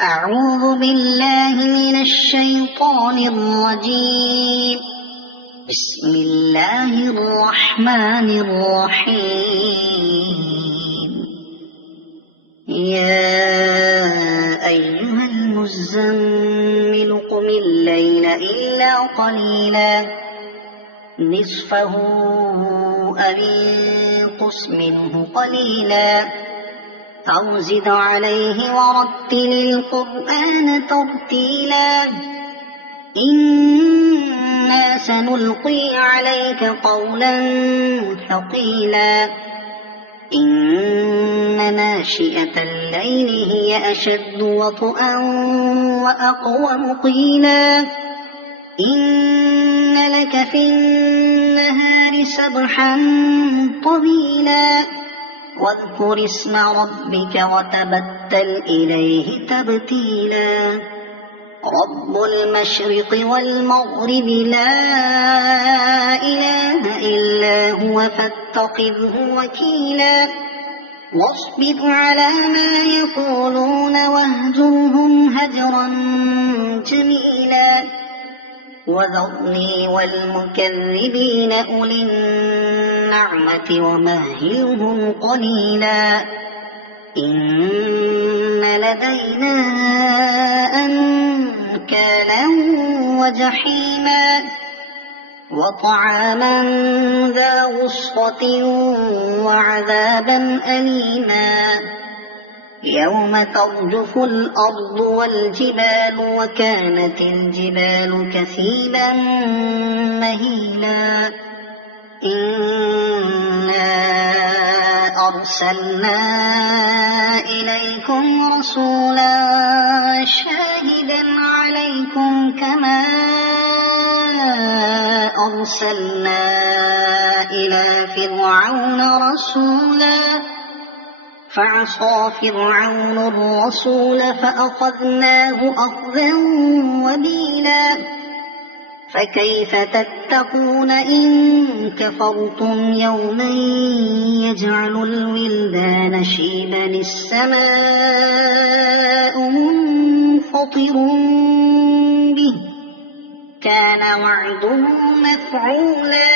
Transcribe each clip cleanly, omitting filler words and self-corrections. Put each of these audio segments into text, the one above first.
أعوذ بالله من الشيطان الرجيم. بسم الله الرحمن الرحيم. يا أيها المزمل قم الليل إلا قليلا نصفه أو انقص منه قليلا أو زد عليه ورتل القرآن ترتيلا إنا سنلقي عليك قولا ثقيلا إن ناشئة الليل هي أشد وطئا وأقوم قيلا إن لك في النهار سبحا طويلا واذكر اسم ربك وتبتل إليه تبتيلا رب المشرق والمغرب لا إله إلا هو فاتخذه وكيلا واصبر على ما يقولون واهجرهم هجرا جميلا وذرني والمكذبين أولي النعمة ومهلهم قليلا إن لدينا أنكالا وجحيما وطعاما ذا غصة وعذابا أليما يوم ترجف الأرض والجبال وكانت الجبال كثيبا مهيلا إنا أرسلنا إليكم رسولا شاهدا عليكم كما أرسلنا إلى فرعون رسولا فعصى فرعون الرسول فأخذناه أخذا وبيلا فكيف تتقون إن كفرتم يوما يجعل الولدان شيبا السماء منفطر به كان وعده مفعولا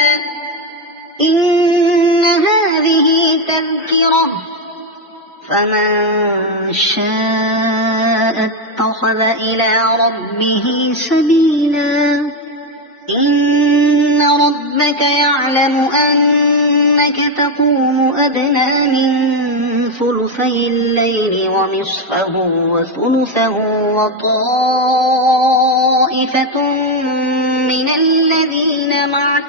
إن هذه تذكرة فمن شاء اتخذ إلى ربه سبيلا إن ربك يعلم أنك تقوم أدنى من ثلثي الليل ونصفه وثلثه وطائفة من الذين معك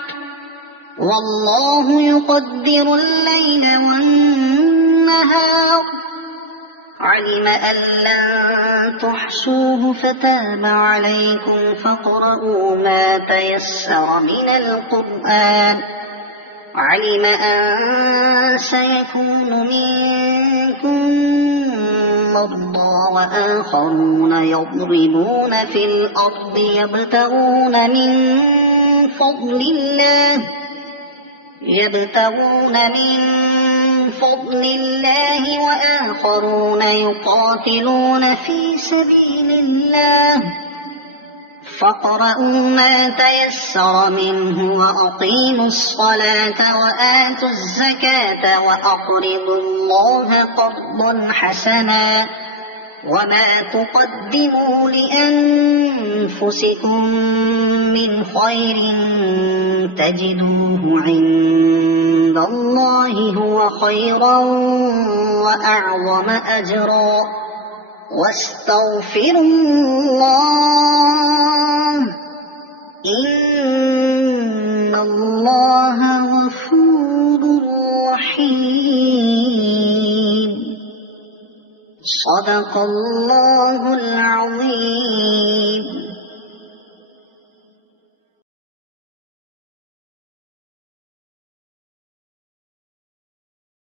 والله يقدر الليل والنهار علم أن لن تحصوه فتاب عليكم فاقرؤوا ما تيسر من القرآن علم أن سيكون منكم مرضى وآخرون يضربون في الأرض يبتغون من فضل الله وآخرون يقاتلون في سبيل الله فاقرؤوا ما تيسر منه وأقيموا الصلاة وآتوا الزكاة وأقرضوا الله قرضا حسنا وما تقدموا لأنفسكم من خير تجدوه عند الله هو خيرا وأعظم أجرا واستغفروا الله إن الله غفور رحيم صدق الله العظيم.